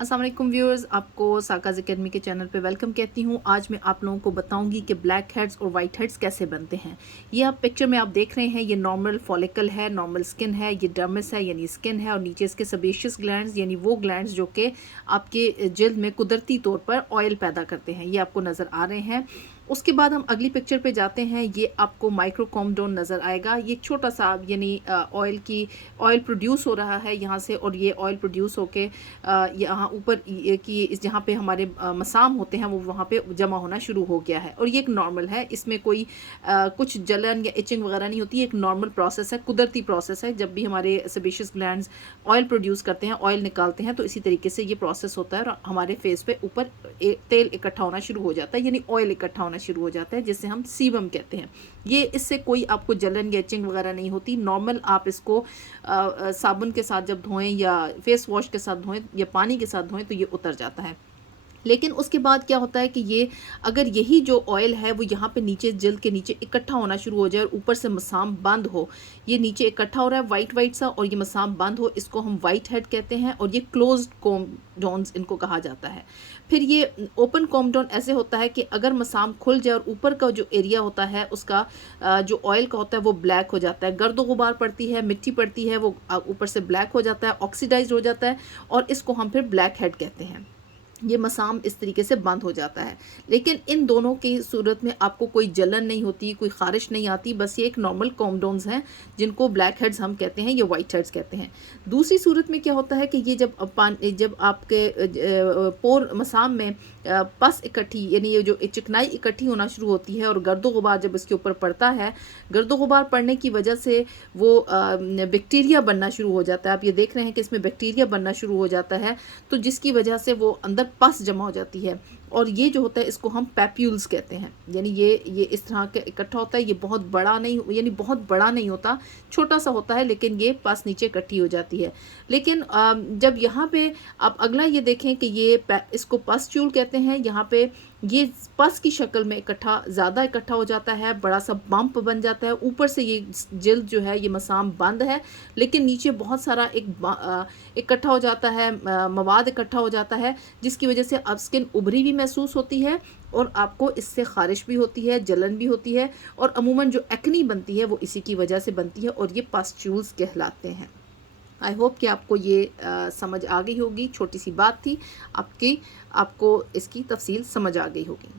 अस्सलाम वालेकुम व्यूअर्स, आपको साकाज़ एकेडमी के चैनल पे वेलकम कहती हूँ। आज मैं आप लोगों को बताऊंगी कि ब्लैक हेड्स और वाइट हेड्स कैसे बनते हैं। ये आप पिक्चर में आप देख रहे हैं, ये नॉर्मल फॉलिकल है, नॉर्मल स्किन है, ये डर्मिस है यानी स्किन है, और नीचे इसके सेबेशियस ग्लैंड्स यानी वो ग्लैंड्स जो कि आपके जिल्द में कुदरती तौर पर ऑयल पैदा करते हैं, ये आपको नज़र आ रहे हैं। उसके बाद हम अगली पिक्चर पे जाते हैं। ये आपको माइक्रोकॉमडोन नज़र आएगा। ये छोटा सा यानी ऑयल प्रोड्यूस हो रहा है यहाँ से, और ये ऑयल प्रोड्यूस होके यहाँ ऊपर की इस जहाँ पे हमारे मसाम होते हैं वो वहाँ पे जमा होना शुरू हो गया है। और ये एक नॉर्मल है, इसमें कोई कुछ जलन या इचिंग वगैरह नहीं होती। एक नॉर्मल प्रोसेस है, कुदरती प्रोसेस है। जब भी हमारे सेबेशियस ग्लैंड्स ऑयल प्रोड्यूस करते हैं, ऑयल निकालते हैं, तो इसी तरीके से ये प्रोसेस होता है और हमारे फेस पे ऊपर तेल इकट्ठा होना शुरू हो जाता है, यानी ऑयल इकट्ठा होना शुरू हो जाता है, जिसे हम सीबम कहते हैं। ये इससे कोई आपको जलन या इचिंग वगैरह नहीं होती। नॉर्मल आप इसको साबुन के साथ जब धोएं या फेस वॉश के साथ धोएं या पानी के साथ धोएं तो ये उतर जाता है। लेकिन उसके बाद क्या होता है कि ये अगर यही जो ऑयल है वो यहाँ पे नीचे जिल्द के नीचे इकट्ठा होना शुरू हो जाए और ऊपर से मसाम बंद हो, ये नीचे इकट्ठा हो रहा है वाइट वाइट सा, और ये मसाम बंद हो, इसको हम वाइट हेड कहते हैं। और ये क्लोज्ड कॉमडोन्स इनको कहा जाता है। फिर ये ओपन कॉमडोन ऐसे होता है कि अगर मसाम खुल जाए और ऊपर का जो एरिया होता है उसका जो ऑयल का होता है वो ब्लैक हो जाता है, गर्द गुबार पड़ती है, मिट्टी पड़ती है, वो ऊपर से ब्लैक हो जाता है, ऑक्सीडाइज हो जाता है, और इसको हम फिर ब्लैक हेड कहते हैं। ये मसाम इस तरीके से बंद हो जाता है। लेकिन इन दोनों की सूरत में आपको कोई जलन नहीं होती, कोई खारिश नहीं आती, बस ये एक नॉर्मल कॉमडोन्स हैं जिनको ब्लैक हेड्स हम कहते हैं या वाइट हेड्स कहते हैं। दूसरी सूरत में क्या होता है कि ये जब आपके पोर मसाम में पस इकट्ठी यानी ये जो चिकनाई इकट्ठी होना शुरू होती है और गर्दो गुबार जब इसके ऊपर पड़ता है, गर्दो गुबार पड़ने की वजह से वो बैक्टीरिया बनना शुरू हो जाता है। आप ये देख रहे हैं कि इसमें बैक्टीरिया बनना शुरू हो जाता है, तो जिसकी वजह से वो अंदर पस जमा हो जाती है। और ये जो होता है इसको हम पैप्यूल्स कहते हैं, यानी ये इस तरह का इकट्ठा होता है। ये बहुत बड़ा नहीं, यानी बहुत बड़ा नहीं होता, छोटा सा होता है, लेकिन ये पस नीचे इकट्ठी हो जाती है। लेकिन जब यहाँ पे आप अगला ये देखें कि इसको पस्ट्यूल कहते हैं। यहाँ पे ये पस की शक्ल में ज़्यादा इकट्ठा हो जाता है, बड़ा सा बम्प बन जाता है। ऊपर से ये जिल्द जो है ये मसाम बंद है, लेकिन नीचे बहुत सारा इकट्ठा हो जाता है, मवाद इकट्ठा हो जाता है, जिसकी वजह से अब स्किन उभरी भी महसूस होती है और आपको इससे खारिश भी होती है, जलन भी होती है, और अमूमन जो एक्नी बनती है वो इसी की वजह से बनती है, और ये पस्ट्यूल्स कहलाते हैं। आई होप कि आपको ये समझ आ गई होगी। छोटी सी बात थी, आपको इसकी तफसील समझ आ गई होगी।